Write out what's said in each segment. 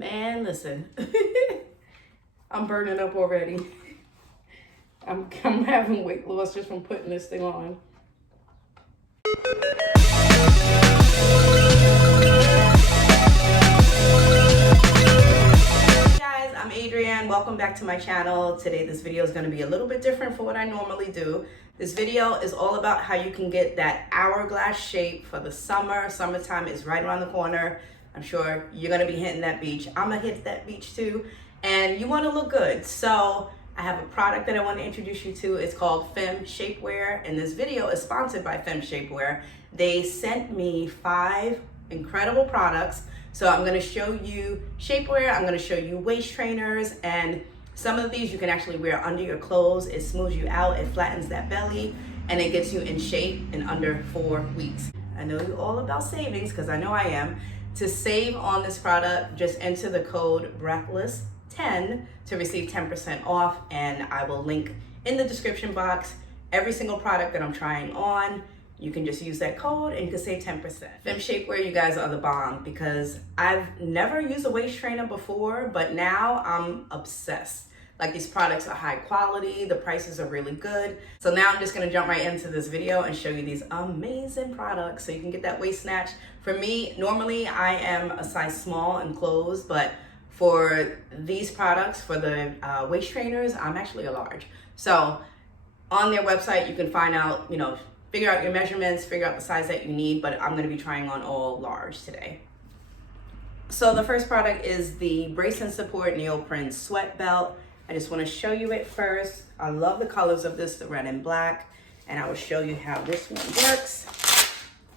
Man, listen. I'm burning up already. I'm having weight loss just from putting this thing on. I'm Adrienne. Welcome back to my channel. Today this video is going to be a little bit different for what I normally do. This video is all about how you can get that hourglass shape for the summer. Summertime is right around the corner. I'm sure you're going to be hitting that beach. I'm going to hit that beach too. And you want to look good. So I have a product that I want to introduce you to. It's called Femme Shapewear. And this video is sponsored by Femme Shapewear. They sent me 5 incredible products. So I'm going to show you shapewear, I'm going to show you waist trainers, and some of these you can actually wear under your clothes. It smooths you out, it flattens that belly, and it gets you in shape in under 4 weeks. I know you're all about savings, because I know I am. To save on this product, just enter the code BREATHLESS10 to receive 10% off, and I will link in the description box every single product that I'm trying on. You can just use that code and you can save 10%. Femme Shapewear, you guys are the bomb, because I've never used a waist trainer before, but now I'm obsessed. Like, these products are high quality, the prices are really good. So now I'm just gonna jump right into this video and show you these amazing products so you can get that waist snatch. For me, normally I am a size small in clothes, but for these products, for the waist trainers, I'm actually a large. So on their website, you can find out, figure out your measurements, figure out the size that you need, but I'm gonna be trying on all large today. So the first product is the Brace and Support Neoprene Sweat Belt. I just wanna show you it first. I love the colors of this, the red and black, and I will show you how this one works.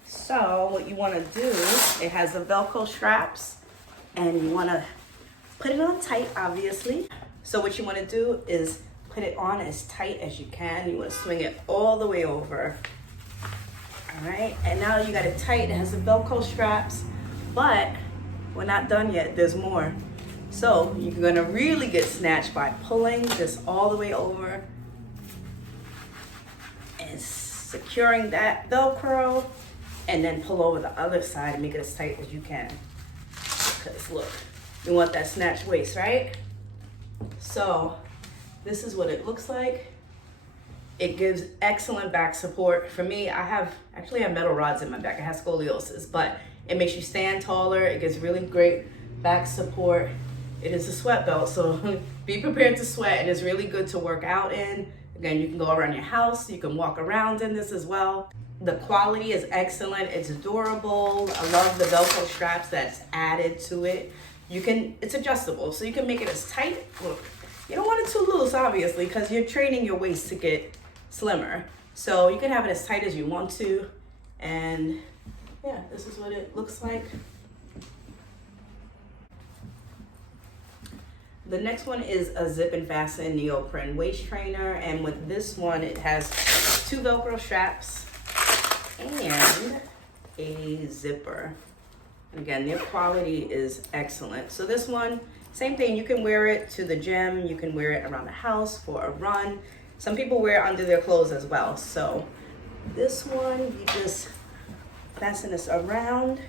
So what you wanna do, it has the Velcro straps, and you wanna put it on tight, obviously. So what you wanna do is put it on as tight as you can. You wanna swing it all the way over. All right, and now you got it tight. It has the Velcro straps, but we're not done yet. There's more. So you're gonna really get snatched by pulling this all the way over and securing that Velcro, and then pull over the other side and make it as tight as you can. Because look, you want that snatched waist, right? So this is what it looks like. It gives excellent back support. For me, I have metal rods in my back. I have scoliosis, but it makes you stand taller. It gives really great back support. It is a sweat belt, so be prepared to sweat. And it's really good to work out in. Again, you can go around your house. You can walk around in this as well. The quality is excellent. It's durable. I love the Velcro straps that's added to it. It's adjustable, so you can make it as tight. Look, you don't want it too loose, obviously, because you're training your waist to get slimmer. So you can have it as tight as you want to. And yeah, this is what it looks like. The next one is a zip and fasten neoprene waist trainer. And with this one, it has 2 Velcro straps and a zipper. And again, their quality is excellent. So this one, same thing, you can wear it to the gym, you can wear it around the house for a run. Some people wear it under their clothes as well. So this one, you just fasten this around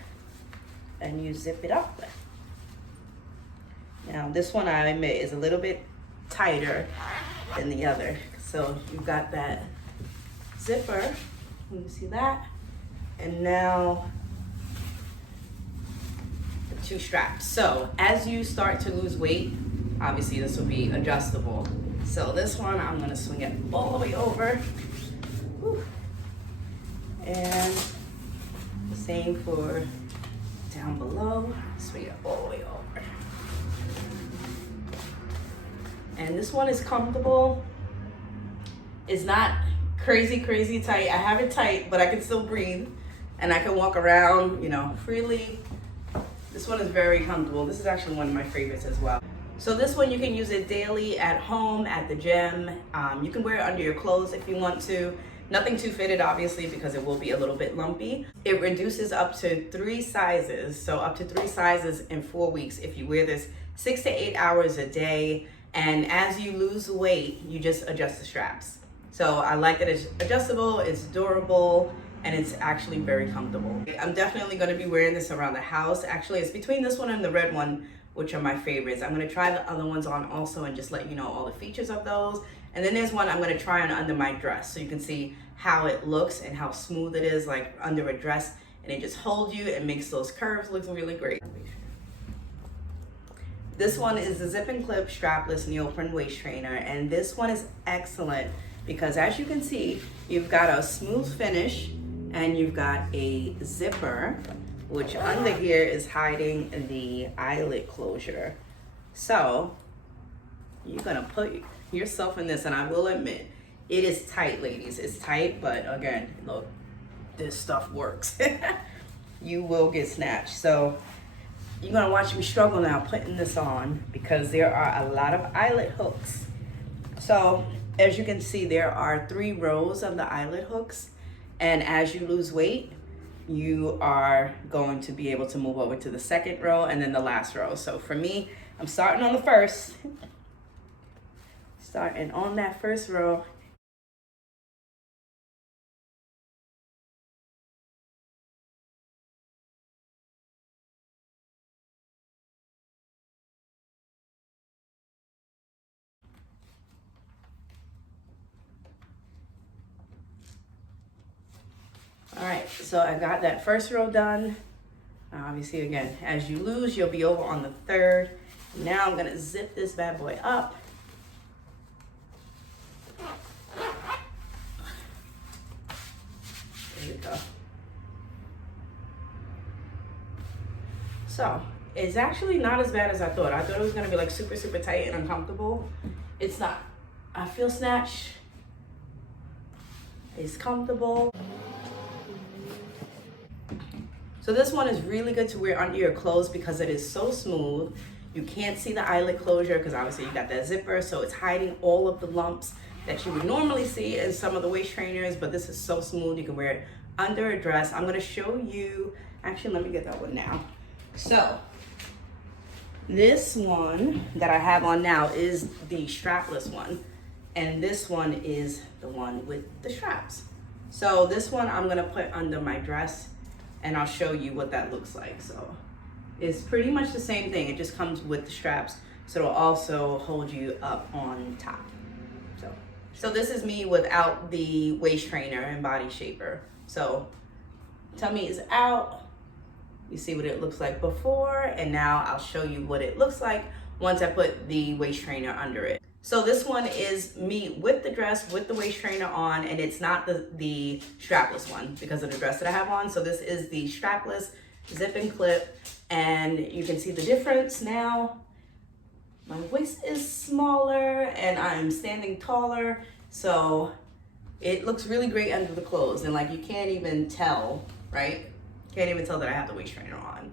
and you zip it up. Now this one, I admit, is a little bit tighter than the other. So you've got that zipper, you see that? And now 2 straps. So as you start to lose weight, obviously this will be adjustable. So this one, I'm gonna swing it all the way over. Whew. And the same for down below, swing it all the way over. And this one is comfortable. It's not crazy tight. I have it tight, but I can still breathe and I can walk around, freely. This one is very comfortable. This is actually one of my favorites as well. So this one, you can use it daily at home, at the gym. You can wear it under your clothes if you want to. Nothing too fitted, obviously, because it will be a little bit lumpy. It reduces up to 3 sizes. So up to 3 sizes in 4 weeks if you wear this 6 to 8 hours a day. And as you lose weight, you just adjust the straps. So I like that it's adjustable, it's durable, and it's actually very comfortable. I'm definitely going to be wearing this around the house. Actually, it's between this one and the red one, which are my favorites. I'm going to try the other ones on also and just let you know all the features of those. And then there's one I'm going to try on under my dress so you can see how it looks and how smooth it is like under a dress, and it just holds you and makes those curves look really great. This one is the zip and clip strapless neoprene waist trainer, and this one is excellent because as you can see, you've got a smooth finish and you've got a zipper, which under here is hiding the eyelet closure. So you're gonna put yourself in this, and I will admit, it is tight, ladies. It's tight, but again, look, this stuff works. You will get snatched. So you're gonna watch me struggle now putting this on because there are a lot of eyelet hooks. So as you can see, there are 3 rows of the eyelet hooks, and as you lose weight, you are going to be able to move over to the 2nd row and then the last row. So for me, I'm starting on the first. Starting on that first row. All right, so I got that first row done. Obviously, again, as you lose, you'll be over on the 3rd. Now I'm gonna zip this bad boy up. There we go. So it's actually not as bad as I thought. I thought it was gonna be like super tight and uncomfortable. It's not. I feel snatched. It's comfortable. So this one is really good to wear under your clothes because it is so smooth. You can't see the eyelet closure because obviously you got that zipper, so it's hiding all of the lumps that you would normally see in some of the waist trainers, but this is so smooth. You can wear it under a dress. I'm gonna show you, actually let me get that one now. So this one that I have on now is the strapless one, and this one is the one with the straps. So this one I'm gonna put under my dress, and I'll show you what that looks like. So it's pretty much the same thing. It just comes with the straps, so it'll also hold you up on top. So this is me without the waist trainer and body shaper. So tummy is out. You see what it looks like before, and now I'll show you what it looks like once I put the waist trainer under it. So this one is me with the dress, with the waist trainer on, and it's not the strapless one because of the dress that I have on. So this is the strapless zip and clip, and you can see the difference now. My waist is smaller and I'm standing taller, so it looks really great under the clothes, and like you can't even tell, right? Can't even tell that I have the waist trainer on.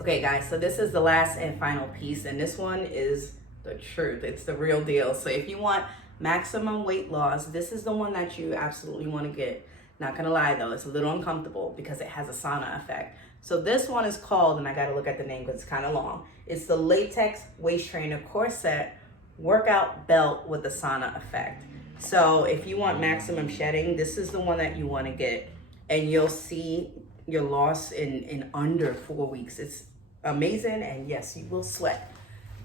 Okay guys, so this is the last and final piece, and this one is the truth. It's the real deal. So if you want maximum weight loss, this is the one that you absolutely want to get. Not gonna lie though, it's a little uncomfortable because it has a sauna effect. So this one is called, and I gotta look at the name because it's kind of long. It's the Latex Waist Trainer Corset Workout Belt with the sauna effect. So if you want maximum shedding, this is the one that you want to get, and you'll see your loss in under 4 weeks. It's amazing, and yes, you will sweat.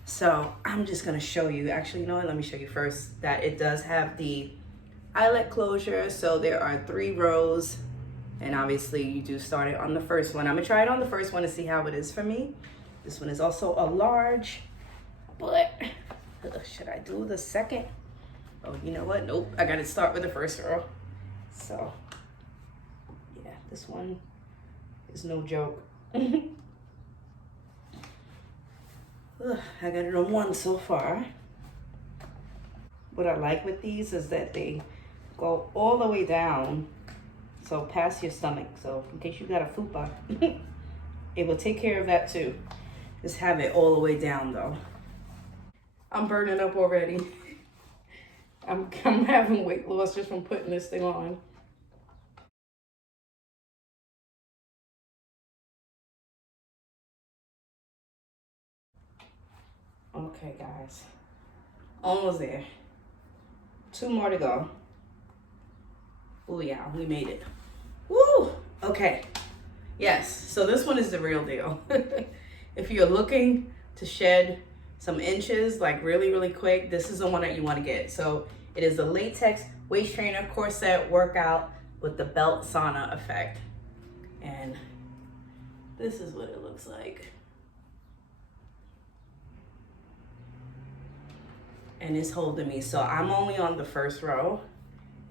So I'm just gonna show you, actually, you know what, let me show you first that it does have the eyelet closure. So there are 3 rows, and obviously you do start it on the first one. I'm gonna try it on the first one to see how it is for me. This one is also a large, but should I do the second? Oh, you know what, nope, I gotta start with the first row. So yeah, this one is no joke. I got it on one so far. What I like with these is that they go all the way down, so past your stomach. So in case you got a fupa, it will take care of that too. Just have it all the way down though. I'm burning up already. I'm having weight loss just from putting this thing on. Okay guys, almost there. 2 more to go. Oh yeah, we made it. Woo! Okay. Yes, so this one is the real deal. If you're looking to shed some inches like really, really quick, this is the one that you want to get. So it is the latex waist trainer corset workout with the belt sauna effect. And this is what it looks like. And it's holding me. So I'm only on the first row.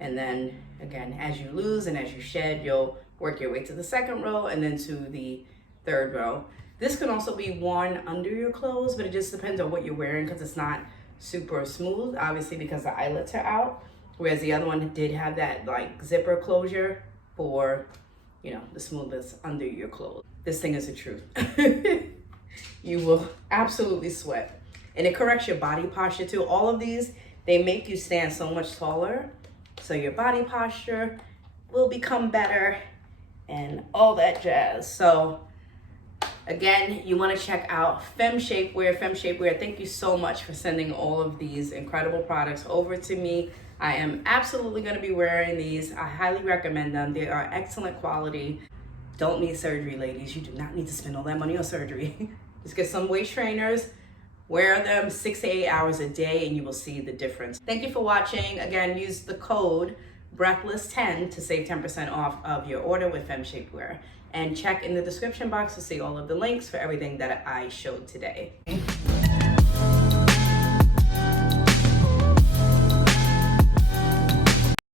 And then again, as you lose and as you shed, you'll work your way to the second row and then to the third row. This can also be worn under your clothes, but it just depends on what you're wearing because it's not super smooth, obviously because the eyelets are out. Whereas the other one did have that like zipper closure for, you know, the smoothness under your clothes. This thing is the truth. You will absolutely sweat. And it corrects your body posture too. All of these, they make you stand so much taller. So your body posture will become better and all that jazz. So again, you want to check out Femme Shapewear. Femme Shapewear, thank you so much for sending all of these incredible products over to me. I am absolutely going to be wearing these. I highly recommend them. They are excellent quality. Don't need surgery, ladies. You do not need to spend all that money on surgery. Just get some waist trainers, wear them 6 to 8 hours a day, and you will see the difference. Thank you for watching. Again, use the code Breathless10 to save 10% off of your order with Femme Shapewear. And check in the description box to see all of the links for everything that I showed today.